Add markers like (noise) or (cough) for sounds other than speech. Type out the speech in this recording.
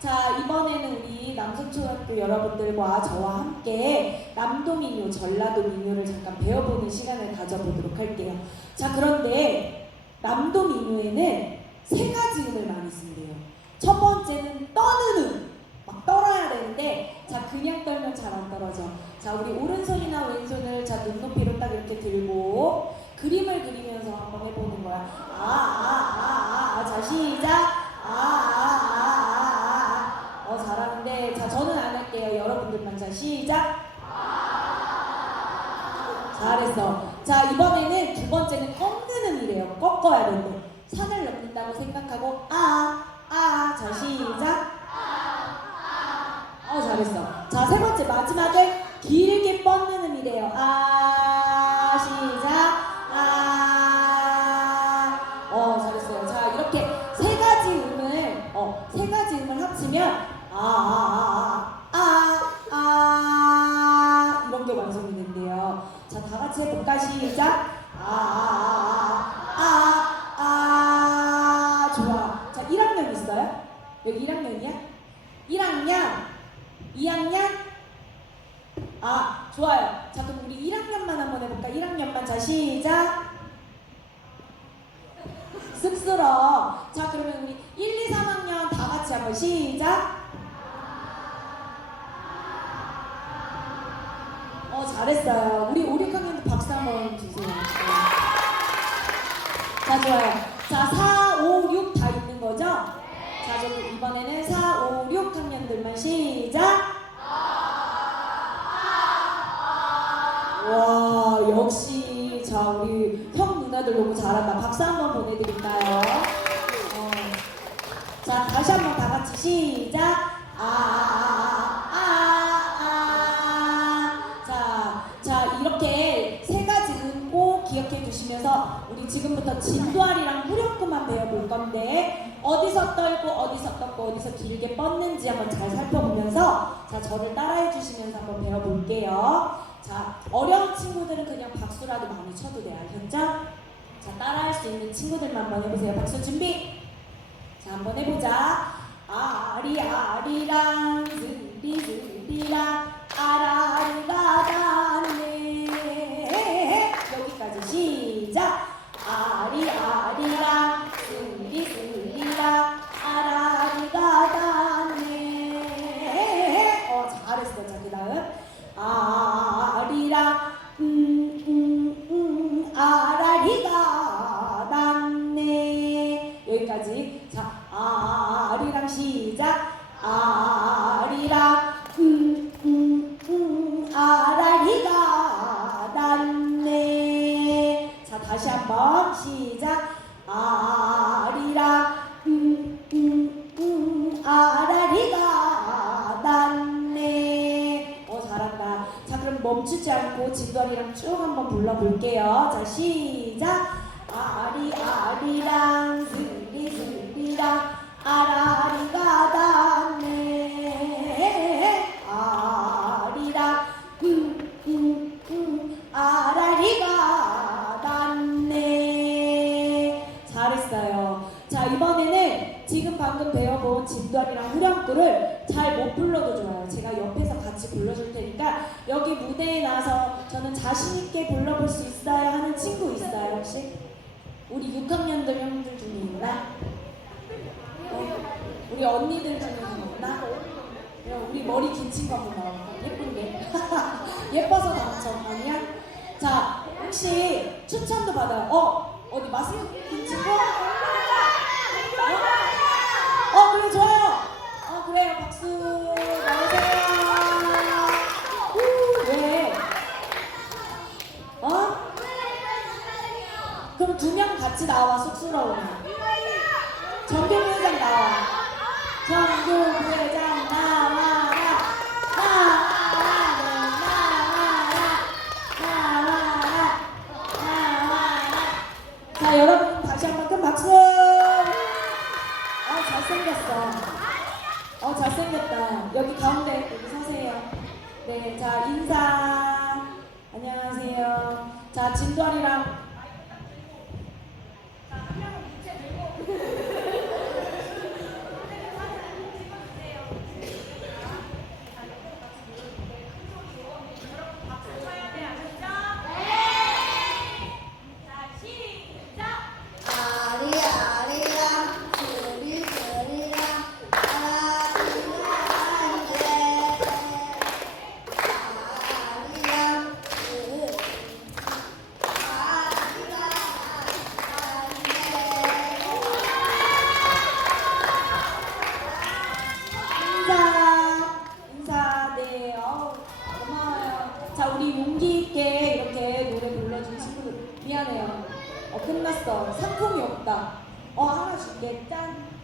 자, 이번에는 우리 남성초등학교 여러분들과 저와 함께 남도 민요, 전라도 민요를 잠깐 배워보는 시간을 가져보도록 할게요. 자, 그런데 남도 민요에는 세 가지 음을 많이 쓴대요. 첫 번째는 떠는 음. 막 떨어야 되는데, 자, 그냥 떨면 잘 안 떨어져. 자, 우리 오른손이나 왼손을 자, 눈높이로 딱 이렇게 들고, 그림을 그리면서 한번 해보는 거야. 아, 아, 아, 아, 아. 자, 시작. 아, 아, 아, 아, 아. 어, 잘하는데. 자, 저는 안 할게요. 여러분들만. 자, 시작. 잘했어. 자, 이번에는 두 번째는 꺾는 음이래요. 꺾어야 되는데. 산을 넘는다고 생각하고, 아, 아. 자, 시작. 어, 잘했어. 자, 세 번째, 마지막에 길게 뻗는 음이래요. 아, 시작. 아. 어, 잘했어요. 자, 이렇게 세 가지 음을, 어, 세 가지 음을 합치면, 아, 아, 같이 해볼까? 시작. 아, 아, 아, 아, 아, 아. 좋아. 자, 1학년 있어요? 여기 1학년이야? 1학년, 2학년? 아, 좋아요. 자, 그럼 우리 1학년만 한번 해볼까? 1학년만. 자, 시작. 쑥스러워. 자, 그러면 우리 1, 2, 3학년 다 같이 한번 시작. 어, 잘했어요. 우리 좋아요. 자, 4, 5, 6 다 있는 거죠? 자, 그럼 이번에는 4, 5, 6 학년들만 시작. 와, 역시 자 우리 형 누나들 너무 잘한다. 박수 한번 보내드릴까요? 어. 자, 다시 한번 다 같이 시작. 아, 아, 우리 지금부터 진도알이랑 후렴구만 배워볼 건데 어디서 떨고 어디서 떴고 어디서 길게 뻗는지 한번 잘 살펴보면서 자 저를 따라해 주시면서 한번 배워볼게요. 자 어려운 친구들은 그냥 박수라도 많이 쳐도 돼요. 알겠죠? 자 따라할 수 있는 친구들만 한번 해보세요. 박수 준비. 자 한번 해보자. 아리 아리랑 시작. 아리랑 음음 음 아라리가 닿네. 어 잘한다. 자 그럼 멈추지 않고 진돌이랑 쭉 한번 불러볼게요. 자 시작 진도알이랑 후렴구를 잘 못 불러도 좋아요 제가 옆에서 같이 불러줄 테니까 여기 무대에 나서 저는 자신 있게 불러볼 수 있어요 하는 친구 있어요 혹시? 우리 6학년들 형들 중에 있나? 어, 우리 언니들 중에 있나? 그럼 우리 머리 긴 친구 한번 나와볼까? 예쁜데? (laughs) 예뻐서 당첨 아니야? 자, 혹시 추천도 받아요. 어? 어디 마스크 긴 친구? 어? 어, 그래, 좋아요. 어, 그래요. 박수. 나오세요. 후, 왜? 어? 그럼 두 명 같이 나와, 쑥스러우면. 정규 부회장 나와. 나와라. 나와라. 자, 여러분 다시 한번 큰 박수. 어, 잘생겼어. 어, 잘생겼다. 여기 가운데 여기 서세요. 네, 자, 인사. 안녕하세요. 자, 진도아리랑 자, 우리 용기 있게 이렇게 노래 불러준 친구들 미안해요. 어, 끝났어. 상품이 없다. 어, 하나 줄게. 짠.